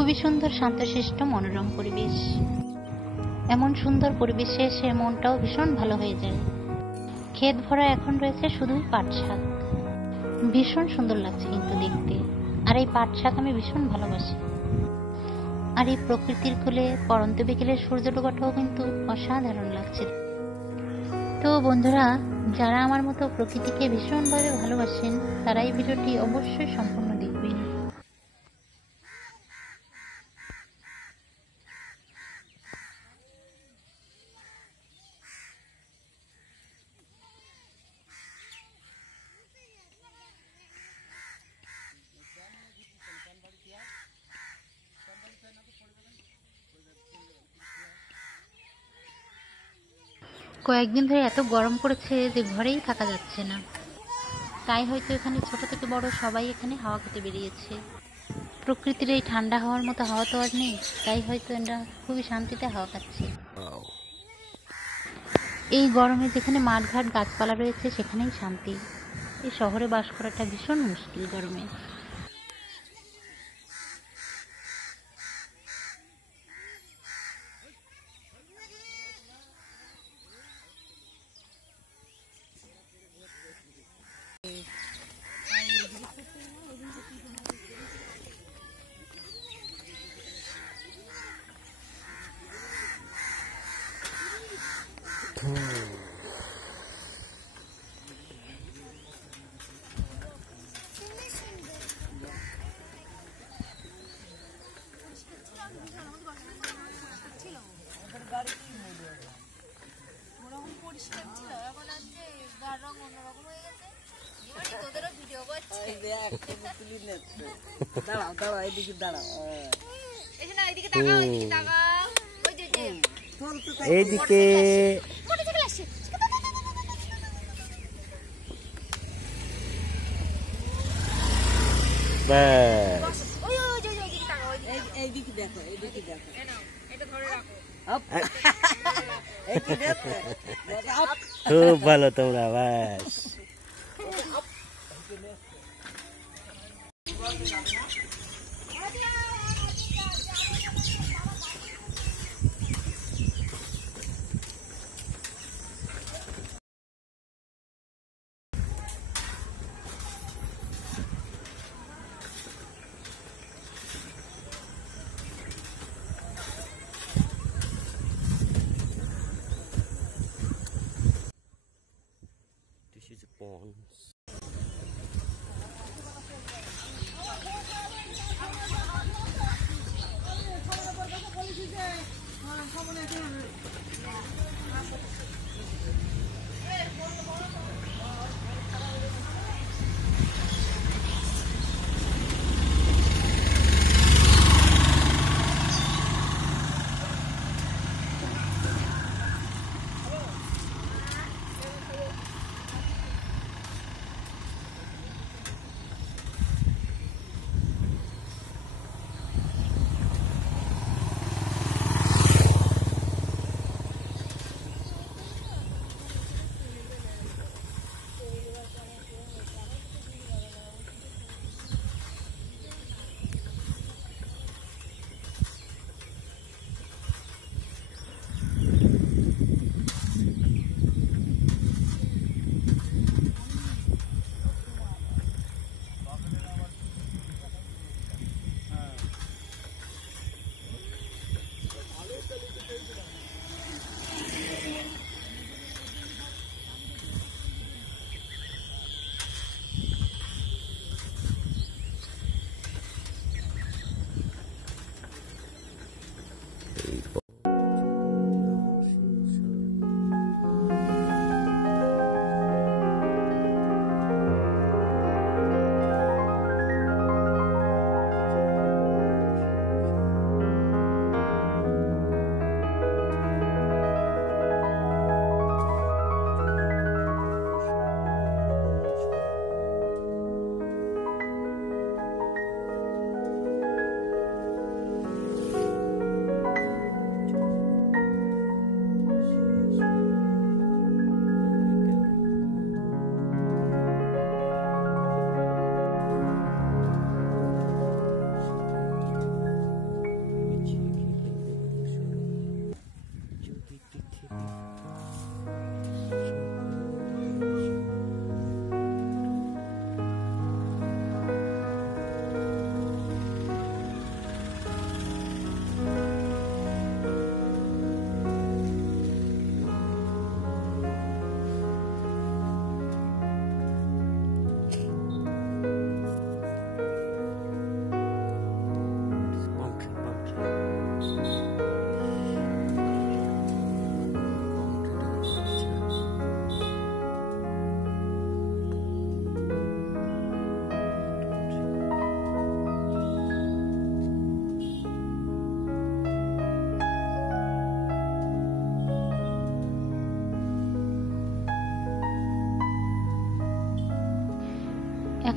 খুবই সুন্দর, শান্তশিষ্ট, মনোরম পরিবেশ। এমন সুন্দর পরিবেশে এসে মনটাও ভীষণ ভালো হয়ে যায়। ক্ষেত ভরা এখন রয়েছে শুধুই পাট শাক। ভীষণ সুন্দর লাগছে কিন্তু দেখতে। আর এই পাট শাক আমি ভীষণ ভালোবাসি। আর এই প্রকৃতির কোলে পড়ন্ত বিকেলের সূর্য ডোবাটাও কিন্তু অসাধারণ লাগছে। তো বন্ধুরা, যারা আমার মতো প্রকৃতিকে ভীষণভাবে ভালোবাসেন তারা এই ভিডিওটি অবশ্যই সম্পূর্ণ দেখবেন। কয়েকদিন ধরে এত গরম পড়েছে যে ঘরেই থাকা যাচ্ছে না। তাই হয়তো এখানে ছোট থেকে বড় সবাই এখানে হাওয়া খেতে বেরিয়েছে। প্রকৃতির এই ঠান্ডা হাওয়ার মতো হাওয়া তো আর নেই, তাই হয়তো এরা খুবই শান্তিতে হাওয়া খাচ্ছে। এই গরমে যেখানে মাঠঘাট গাছপালা রয়েছে সেখানেই শান্তি। এই শহরে বাস করাটা ভীষণ মুশকিল গরমে। এইদিকে খুব ভালো তোমরা, বাস। This is a pond.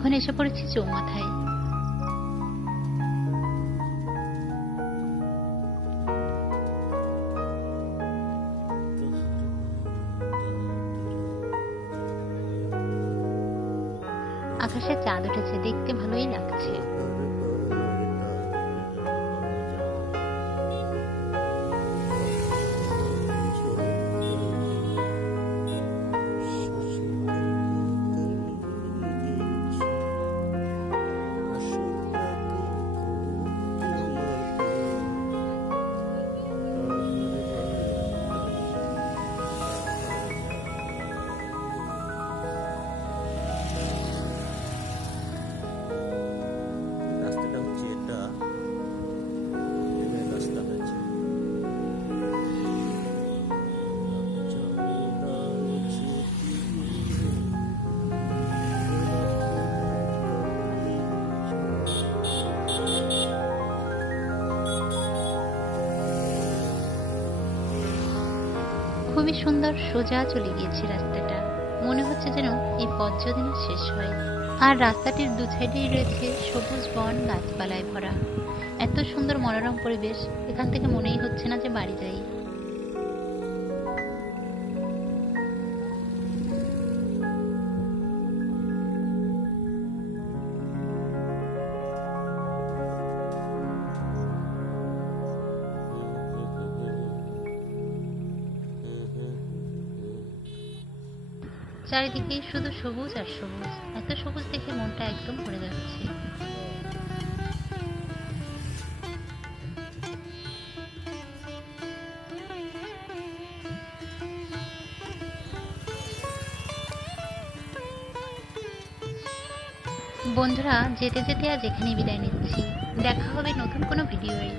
এখন এসে পড়েছি চৌমাথায়। আকাশে চাঁদ উঠেছে, দেখতে ভালোই লাগছে। খুবই সুন্দর, সোজা চলে গিয়েছে রাস্তাটা। মনে হচ্ছে যেন এই পথ যদি না শেষ হয়। আর রাস্তাটির দু সাইডেই রয়েছে সবুজ বন, গাছপালায় ভরা। এত সুন্দর মনোরম পরিবেশ, এখান থেকে মনেই হচ্ছে না যে বাড়ি যাই। চারিদিকে শুধু সবুজ আর সবুজ, এত সবুজ দেখে মনটা একদম ভরে যাচ্ছে। বন্ধুরা, যেতে যেতে আজ এখানেই বিদায় নিচ্ছি। দেখা হবে নতুন কোনো ভিডিওয়ে।